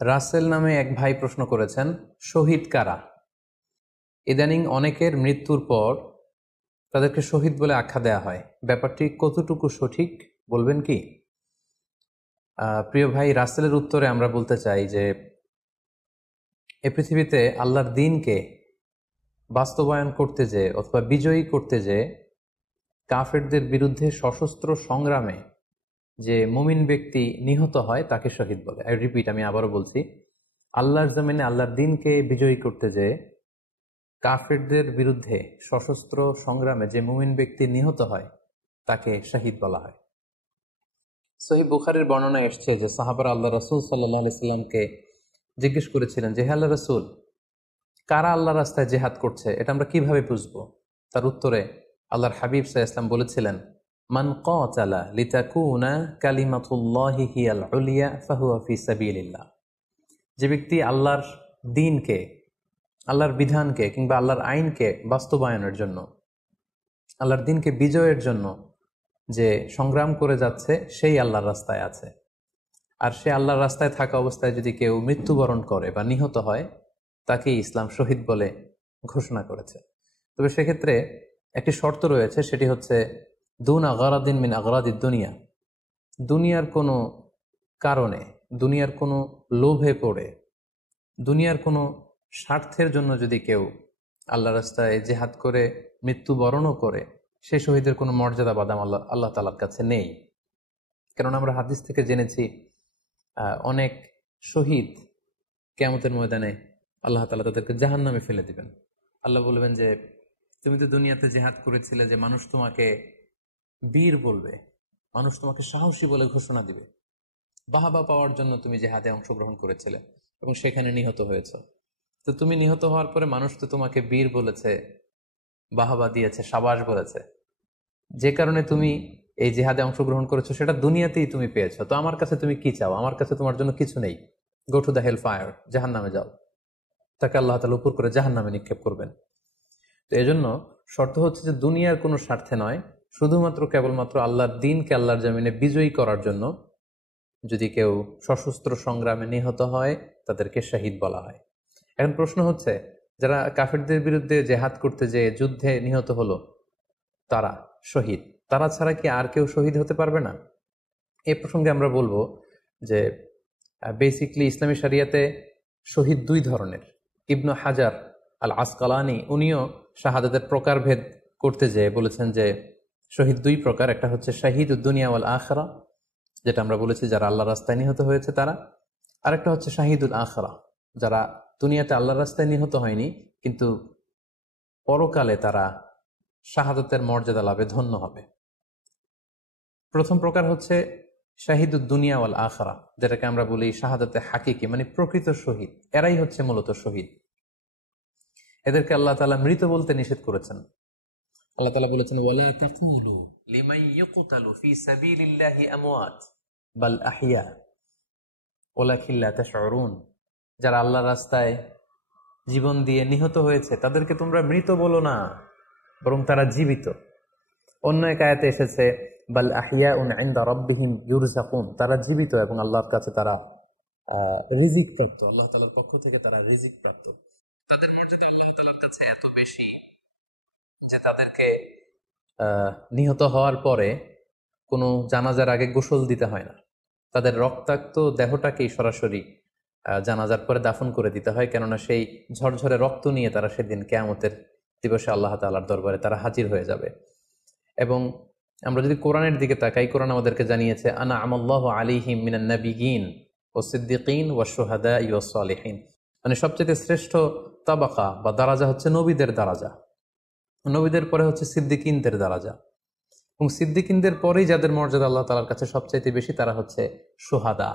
রাসেল নামে এক ভাই প্রশ্ন করেছেন, শহীদ কারা? ইদানিং অনেকের মৃত্যুর পর তাদেরকে শহীদ বলে আখ্যা দেয়া হয়। ব্যাপারটি কতটুকু সঠিক বলবেন কি? প্রিয় ভাই, রাসেলের উত্তরে আমরা বলতে চাই যে এ পৃথিবীতে আল্লাহর দ্বীনকে বাস্তবায়ন করতে যে অথবা বিজয়ী করতে যে কাফেরদের বিরুদ্ধে সশস্ত্র সংগ্রামে যে মুমিন ব্যক্তি নিহত হয় তাকে শহীদ বলে। আমি আবারও বলছি, আল্লাহর জমিনে আল্লাহর দ্বীনকে বিজয়ী করতে যে কাফেরদের বিরুদ্ধে সশস্ত্র সংগ্রামে যে মুমিন ব্যক্তি নিহত হয় তাকে শহীদ বলা হয়। সহিহ বুখারীর বর্ণনা এসছে যে সাহাবারা আল্লাহ রাসূল সাল্লাল্লাহু আলাইহি সাল্লামকে জিজ্ঞেস করেছিলেন যে, হে আল্লাহ রাসূল, কারা আল্লাহ রাস্তায় জেহাদ করছে এটা আমরা কিভাবে বুঝবো? তার উত্তরে আল্লাহর হাবিব সাল্লাল্লাহু আলাইহি ওয়াসাল্লাম বলেছিলেন, মান কাতালা লিতাকুনা কালিমাতুল্লাহি হিয়াল উলিয়া ফাহুয়া ফি সাবিলিল্লাহ। যে ব্যক্তি আল্লাহর দ্বীনকে, আল্লাহর বিধানকে কিংবা আল্লাহর আইনকে বাস্তবায়নের জন্য, আল্লাহর দ্বীনকে বিজয়ের জন্য যে সংগ্রাম করে যাচ্ছে সেই আল্লাহর রাস্তায় আছে। আর সে আল্লাহর রাস্তায় থাকা অবস্থায় যদি কেউ মৃত্যুবরণ করে বা নিহত হয় তাকে ইসলাম শহীদ বলে ঘোষণা করেছে। তবে সেক্ষেত্রে একটি শর্ত রয়েছে, সেটি হচ্ছে দুন আগারাদিন মিন আগারাদিদ দুনিয়া। দুনিয়ার কোনো কারণে, দুনিয়ার কোনো লোভে পড়ে, দুনিয়ার কোনো স্বার্থের জন্য যদি কেউ আল্লাহ রাস্তায় জেহাদ করে মৃত্যুবরণও করে, সে শহীদের কোনো মর্যাদা বাদাম আল্লাহ তাআলার কাছে নেই। কারণ আমরা হাদিস থেকে জেনেছি অনেক শহীদ কিয়ামতের ময়দানে আল্লাহ তাআলা তাদেরকে জাহান্নামে ফেলে দিবেন। আল্লাহ বলবেন যে, তুমি তো দুনিয়াতে জেহাদ করেছিলে যে মানুষ তোমাকে বীর বলবে, মানুষ তোমাকে সাহসী বলে ঘোষণা দিবে, বাহাবা পাওয়ার জন্য তুমি জেহাদে অংশগ্রহণ করেছিলে এবং সেখানে নিহত হয়েছ। তো তুমি নিহত হওয়ার পরে মানুষ তো তোমাকে বীর বলেছে, বাহাবা দিয়েছে, সাবাস বলেছে, যে কারণে তুমি এই জিহাদে অংশগ্রহণ করেছো সেটা দুনিয়াতেই তুমি পেয়েছো। তো আমার কাছে তুমি কি চাও? আমার কাছে তোমার জন্য কিছু নেই। Go to the hell fire, জাহান্নামে যাও। তাকে আল্লাহ তাআলা উপর করে জাহান্নামে নিক্ষেপ করবেন। তো এজন্য শর্ত হচ্ছে যে দুনিয়ার কোনো স্বার্থে নয়, শুধুমাত্র কেবলমাত্র আল্লাহর দ্বীনকে আল্লাহর জমিনে বিজয়ী করার জন্য যদি কেউ সশস্ত্র সংগ্রামে নিহত হয় তাদেরকে শহীদ বলা হয়। এখন প্রশ্ন হচ্ছে, যারা কাফেরদের বিরুদ্ধে জেহাদ করতে যে যুদ্ধে নিহত হলো তারা শহীদ, তারা ছাড়া কি আর কেউ শহীদ হতে পারবে না? এই প্রসঙ্গে আমরা বলবো যে বেসিকলি ইসলামী শরিয়াতে শহীদ দুই ধরনের। ইবনু হাজার আল আসকালানি উনিও শাহাদাতের প্রকারভেদ করতে যেয়ে বলেছেন যে শহীদ দুই প্রকার। একটা হচ্ছে শাহিদ দুনিয়া ওয়াল আখরা, যেটা আমরা বলেছি যারা আল্লাহ রাস্তায় নিহত হয়েছে তারা। আরেকটা হচ্ছে শাহিদুল আখরা, যারা দুনিয়াতে আল্লাহর রাস্তায় নিহত হয়নি কিন্তু পরকালে তারা শাহাদাতের মর্যাদা লাভে ধন্য হবে। প্রথম প্রকার হচ্ছে শাহিদুদ দুনিয়া ওয়াল আখরা, যেটাকে আমরা বলি শাহাদাতে হাকিকি, মানে প্রকৃত শহীদ। এরাই হচ্ছে মূলত শহীদ। এদেরকে আল্লাহ তাআলা মৃত বলতে নিষেধ করেছেন। আল্লাহ তাআলা বলেছেন, ওয়ালা তাকুলু লিমান ইউকতালু ফি সাবিলিল্লাহি আমওয়াত বাল আহইয়া ওয়ালাকিন লা তাশউরুন। যারা আল্লাহর রাস্তায় জীবন দিয়ে নিহত হয়েছে তাদেরকে তোমরা মৃত বলো না, বরং তারা জীবিত। অন্য এক আয়াতে এসেছে, বাল আহইয়াউন ইনদা রাব্বিহিম ইউরযাকুন, তারা জীবিত এবং আল্লাহর কাছে তারা রিজিক প্রাপ্ত, আল্লাহ তাআলার পক্ষ থেকে তারা রিজিক প্রাপ্ত। তাদের মর্যাদা আল্লাহ তাআলার কাছে এত বেশি যে তাদেরকে নিহত হওয়ার পরে কোনো জানাজার আগে গোসল দিতে হয় না। তাদের রক্তাক্ত দেহটাকেই সরাসরি জানাজার পরে দাফন করে দিতে হয়, কেননা সেই ঝরঝরে রক্ত নিয়ে তারা সেদিন কিয়ামতের দিবসে আল্লাহ তাআলার দরবারে তারা হাজির হয়ে যাবে। এবং আমরা যদি কোরআনের দিকে তাকাই, কোরআন আমাদেরকে জানিয়েছে, আনা আমাল্লাহু আলাইহিম মিনান নাবিয়িন ওয়াস সিদ্দিকিন ওয়াশ শুহাদাই ওয়াস সালিহিন, মানে সবচেয়ে শ্রেষ্ঠ তাবাকা বা দারাজা হচ্ছে নবীদের দারাজা, নবীদের পরে হচ্ছে সিদ্দিকিনদের দারাজা, এবং সিদ্দিকিনদের পরেই যাদের মর্যাদা আল্লাহ তাআলার কাছে সবচাইতে বেশি তারা হচ্ছে শুহাদা।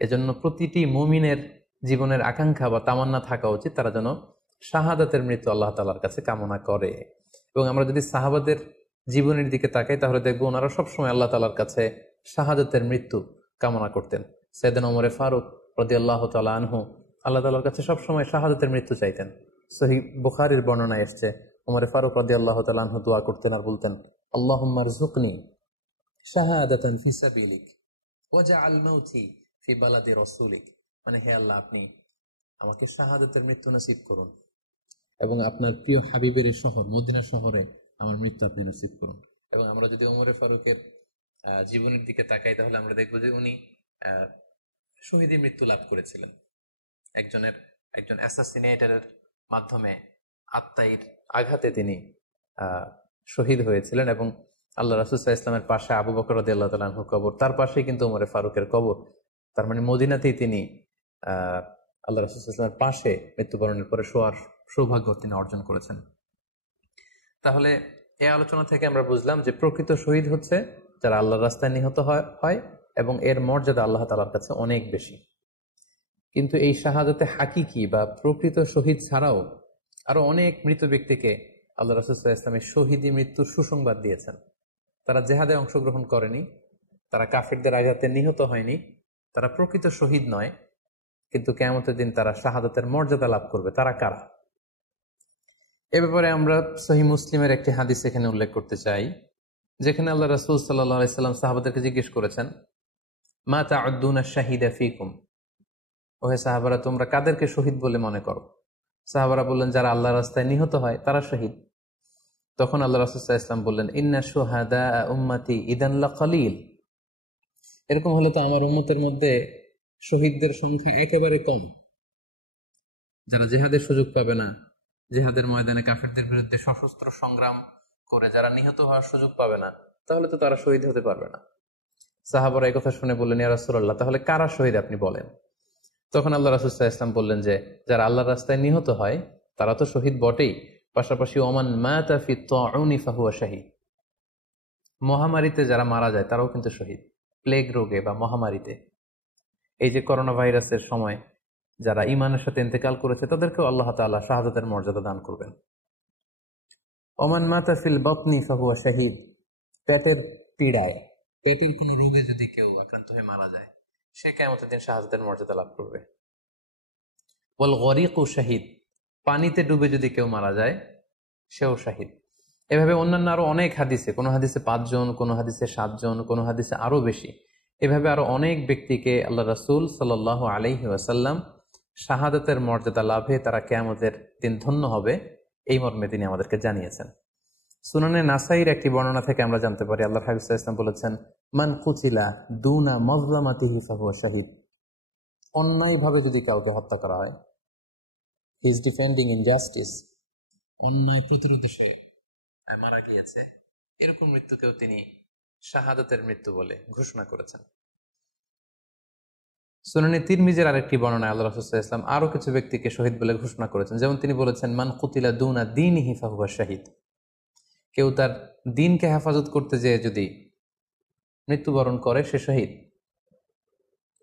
এজন্য প্রতিটি মুমিনের জীবনের আকাঙ্ক্ষা বা তামান্না থাকা উচিত তারা যেন শাহাদাতের মৃত্যু আল্লাহ তাআলার কাছে কামনা করে। এবং আমরা যদি সাহাবাদের জীবনের দিকে তাকাই তাহলে দেখবো ওনারা সবসময় আল্লাহ তাআলার কাছে শাহাদাতের মৃত্যু কামনা করতেন। সাইয়েদনা ওমর ফারুক রাদিয়াল্লাহু তাআলা আনহু আল্লাহ তাআলার কাছে সবসময় শাহাদাতের মৃত্যু চাইতেন। সহিহ বুখারীর বর্ণনায় এসেছে, ওমর ফারুক রাদিয়াল্লাহু তাআলা আনহু দোয়া করতেন আর বলতেন, আল্লাহুম্মা রযুকনি শাহাদাতান ফি সাবিলিক ওয়াজআল মাউতি ফি বালাদি রাসূলিক। মানে হে আল্লাহ, আপনি আমাকে শাহাদাতের মৃত্যু নসিব করুন এবং আপনার প্রিয় হাবিবের এই শহর মদিনা শহরে আমার মৃত্যু আপনি নসিব করুন। এবং আমরা যদি ওমরে ফারুকের জীবনের দিকে তাকাই, তাহলে আমরা দেখবো যে উনি শহীদী মৃত্যু লাভ করেছিলেন। একজন অ্যাসাসিনেটরের মাধ্যমে আত্মাইর আঘাতে তিনি শহীদ হয়েছিলেন এবং আল্লাহ রাসূল সাল্লাল্লাহু আলাইহি ইসলামের পাশে আবু বকর রাদিয়াল্লাহু তাআলা আনহুর কবর, তার পাশেই কিন্তু ওমরে ফারুকের কবর। তার মানে মদিনাতেই তিনি আল্লাহ রাসূল সাল্লাল্লাহু আলাইহি ইসলামের পাশে মৃত্যুবরণের পরে শোয়ার সৌভাগ্য তিনি অর্জন করেছেন। তাহলে এই আলোচনা থেকে আমরা বুঝলাম যে প্রকৃত শহীদ হচ্ছে যারা আল্লাহর রাস্তায় নিহত হয় এবং এর মর্যাদা আল্লাহ তাআলার কাছে অনেক বেশি। কিন্তু এই শাহাদাতে হাকিকি বা প্রকৃত শহীদ ছাড়াও আরো অনেক মৃত ব্যক্তিকে আল্লাহ রাসূল সাল্লাল্লাহু আলাইহি ওয়াসাল্লাম শহীদি মৃত্যুর সুসংবাদ দিয়েছেন। তারা জেহাদে অংশগ্রহণ করেনি, তারা কাফিরদের আঘাতে নিহত হয়নি, তারা প্রকৃত শহীদ নয়, কিন্তু কিয়ামতের দিন তারা শাহাদাতের মর্যাদা লাভ করবে। তারা কারা? এ ব্যাপারে আমরা সহিহ মুসলিমের একটি হাদিস এখানে উল্লেখ করতে চাই, যেখানে আল্লাহ রাসূল সাল্লাল্লাহু আলাইহি ওয়াসাল্লাম সাহাবাদেরকে জিজ্ঞেস করেছেন, মা তাউদ্দুনা শাহিদা ফিকুম, ওহে সাহাবারা, তোমরা কাদেরকে শহীদ বলে মনে করো? সাহাবারা বললেন, যারা আল্লাহর রাস্তায় নিহত হয় তারা শহীদ। তখন আল্লাহ রাসূল সাল্লাল্লাহু আলাইহি ওয়াসাল্লাম বললেন, ইন্না শুহাদা উম্মতি ইদান লাকালিল, এরকম হলে তো আমার উম্মতের মধ্যে শহীদদের সংখ্যা একেবারে কম। যারা জিহাদের সুযোগ পাবে না, জিহাদের ময়দানে কাফেরদের বিরুদ্ধে সশস্ত্র সংগ্রাম করে যারা নিহত হওয়ার সুযোগ পাবে না, তাহলে তো তারা শহীদ হতে পারবে না। সাহাবারা এই কথা শুনে বললেন, ইয়া রাসূলুল্লাহ, তাহলে কারা শহীদ আপনি বলেন। তখন আল্লাহ রাসূল সাল্লাল্লাহু আলাইহি ওয়াসাল্লাম বললেন যে যারা আল্লাহর রাস্তায় নিহত হয় তারা তো শহীদ বটেই, পাশাপাশি ওমান মাতা ফি তাউনি ফাহুয়া শাহীদ, মহামারীতে যারা মারা যায় তারাও কিন্তু শহীদ। প্লেগ রোগে বা মহামারীতে, এই যে করোনা ভাইরাসের সময় যারা ঈমানের সাথে ইন্তেকাল করেছে তাদেরকেও আল্লাহ তাআলা শাহাদাতের মর্যাদা দান করবেন। ওমান মাতা ফিল বাতনি ফাহুয়া শাহীদ, পেটের পীড়ায়, পেটের কোনো রোগে যদি কেউ আক্রান্ত হয়ে মারা যায়, সে কিয়ামতের দিন শাহাদাতের মর্যাদা লাভ করবে। ওয়াল গরিকু শাহীদ, পানিতে ডুবে যদি কেউ মারা যায় সেও শাহীদ। এভাবে অন্যান্য আরো অনেক হাদিসে, কোনো হাদিসে 5 জন, কোনো হাদিসে 7 জন, কোনো হাদিসে আরো বেশি, এভাবে আরো অনেক ব্যক্তিকে আল্লাহ রাসূল সাল্লাল্লাহু আলাইহি ওয়াসাল্লাম শাহাদাতের মর্যাদা লাভে তারা কিয়ামতের দিন ধন্য হবে এই মর্মে তিনি আমাদেরকে জানিয়েছেন। সুনানে নাসাইর একটি বর্ণনা থেকে আমরা জানতে পারি, আল্লাহর হাবিব সাল্লাল্লাহু আলাইহি ওয়াসাল্লাম বলেছেন, মান কুতিলা দুনা মাজলামাতিহি ফাহুয়া শাহীদ, অন্যায়ভাবে যদি কাউকে হত্যা করা হয়, হি ইজ ডিফেন্ডিং ইনজাস্টিস, অন্যায় প্রতিরোধে সে মারা গিয়েছে, এরকম মৃত্যুকেও তিনি শাহাদাতের মৃত্যু বলে ঘোষণা করেছেন। সুনানে তিরমিজির আরেকটি বর্ণনায় আল্লাহ রাসূল সাল্লাল্লাহু আলাইহি ওয়াসাল্লাম আরো কিছু ব্যক্তিকে শহীদ বলে ঘোষণা করেছেন। যেমন তিনি বলেছেন, মান কুতিলা দুনা দীনিহি ফাহুয়া শাহীদ, কেউ তার দ্বীনকে হেফাজত করতে যেয়ে যদি মৃত্যুবরণ করে সে শহীদ।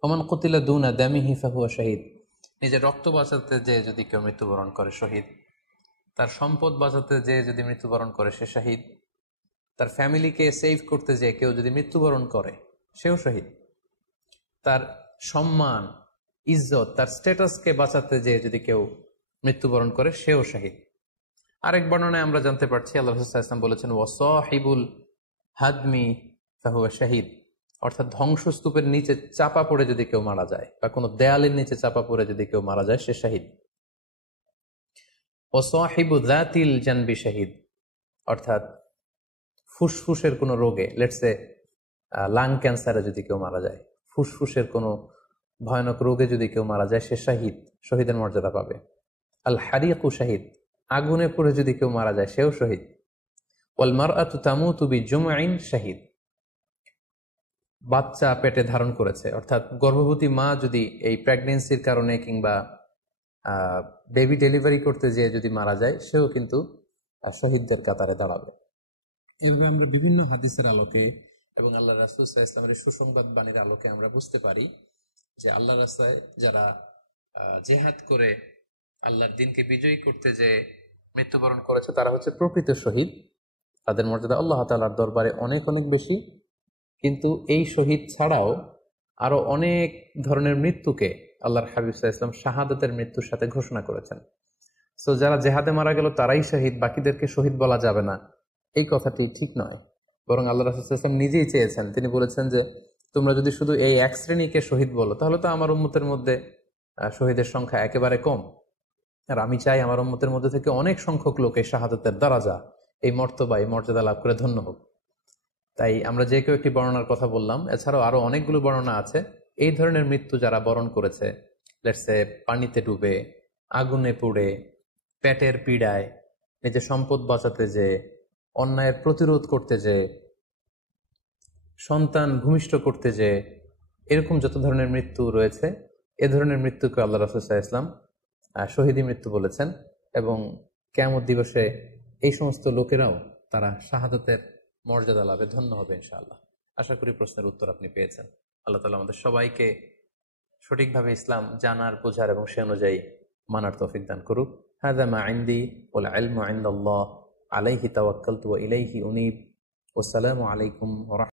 ওমান কুতিলা দুনা দামিহি ফাহুয়া শাহীদ, নিজের রক্ত বাঁচাতে যেয়ে যদি কেউ মৃত্যুবরণ করে শহীদ। তার সম্পদ বাঁচাতে যেয়ে যদি মৃত্যুবরণ করে সে শহীদ। তার ফ্যামিলিকে সেভ করতে যেয়ে কেউ যদি মৃত্যুবরণ করে সেও শহীদ। তার সম্মান, ইজ্জত, তার স্ট্যাটাসকে বাঁচাতে যেয়ে যদি কেউ মৃত্যুবরণ করে সেও শহীদ। আরেক বর্ণনায় আমরা জানতে পারছি, আল্লাহ রাসূল সাল্লাল্লাহু আলাইহি ওয়াসাল্লাম বলেছেন, ওয়াসাহিবুল হাদমি ফাহুয়া শাহীদ, অর্থাৎ ধ্বংসস্তূপের নিচে চাপা পড়ে যদি কেউ মারা যায় বা কোনো দেয়ালের নিচে চাপা পড়ে যদি কেউ মারা যায় সে শহীদ। ওয়াসাহিবু যাতিল জানবি শাহীদ, অর্থাৎ ফুসফুসের কোনো রোগে, লেটস সে লাং ক্যান্সারে যদি কেউ মারা যায়, ফুসফুসের কোনো ভয়ানক রোগে যদি কেউ মারা যায় সে শাহীদ, শহীদের মর্যাদা পাবে। আল হারিকু শাহীদ, আগুনে পুড়ে যদি কেউ মারা যায় সেও শহীদ। ওয়াল মারআতু তামুতু বিজুমঈন শাহীদ, বাচ্চা পেটে ধারণ করেছে, অর্থাৎ গর্ভবতী মা যদি এই প্রেগন্যান্সির কারণে কিংবা বেবি ডেলিভারি করতে যেয়ে যদি মারা যায় সেও কিন্তু শহীদদের কাতারে দাঁড়াবে। এভাবে আমরা বিভিন্ন হাদিসের আলোকে এবং আল্লাহ রাসূল সাল্লাল্লাহু আলাইহি ওয়াসাল্লামের সুসংবাদ বাণীর আলোকে আমরা বুঝতে পারি যে আল্লাহর রাস্তায় যারা জিহাদ করে আল্লাহর দ্বীনকে বিজয়ী করতে যে মৃত্যুবরণ করেছে তারা হচ্ছে প্রকৃত শহীদ। তাদের মর্যাদা আল্লাহ তাআলার দরবারে অনেক অনেক বেশি। কিন্তু এই শহীদ ছাড়াও আরো অনেক ধরনের মৃত্যুকে আল্লাহর হাবিব সাল্লাল্লাহু আলাইহি ওয়াসাল্লাম শাহাদাতের মৃত্যুর সাথে ঘোষণা করেছেন। সো যারা জেহাদে মারা গেল তারাই শহীদ, বাকিদেরকে শহীদ বলা যাবে না, এই কথাটি ঠিক নয়। বরং আল্লাহ রাসূল সাল্লাল্লাহু আলাইহি ওয়াসাল্লাম নিজেই চেয়েছেন, তিনি বলেছেন যে তোমরা যদি শুধু এই এক শ্রেণীকে শহীদ বলো তাহলে তো আমার উম্মতের মধ্যে শহীদের সংখ্যা একেবারে কম। আর আমি চাই আমার উম্মতের মধ্যে থেকে অনেক সংখ্যক লোক এই শাহাদাতের দারাজা, এই মর্তবা, এই মর্যাদা লাভ করে ধন্য হোক। তাই আমরা যে কেউ একটি বর্ণনার কথা বললাম, এছাড়াও আরো অনেকগুলো বর্ণনা আছে এই ধরনের মৃত্যু যারা বরণ করেছে। লেটসে পানিতে ডুবে, আগুনে পুড়ে, পেটের পীড়ায়, নিজের সম্পদ বাঁচাতে যে, অন্যায়ের প্রতিরোধ করতে যে, সন্তান ভূমিষ্ঠ করতে যে, এরকম যত ধরনের মৃত্যু রয়েছে, এ ধরনের মৃত্যুকে আল্লাহ রাসূল সাল্লাল্লাহু আলাইহি ওয়াসাল্লাম শহীদী মৃত্যু বলেছেন। এবং কিয়ামত দিবসে এই সমস্ত লোকেরাও তারা শাহাদাতের মর্যাদা লাভে ধন্য হবে ইনশাআল্লাহ। আশা করি প্রশ্নের উত্তর আপনি পেয়েছেন। আল্লাহ তাআলা আমাদের সবাইকে সঠিকভাবে ইসলাম জানার, বোঝার এবং সে অনুযায়ী মানার তৌফিক দান করুক। হাযা মা ইনদি ওয়াল ইলমু ইনদাল্লাহ আলাইহি তাওয়াক্কালতু ওয়া ইলাইহি উনীব। ওয়াসসালামু আলাইকুম ওয়া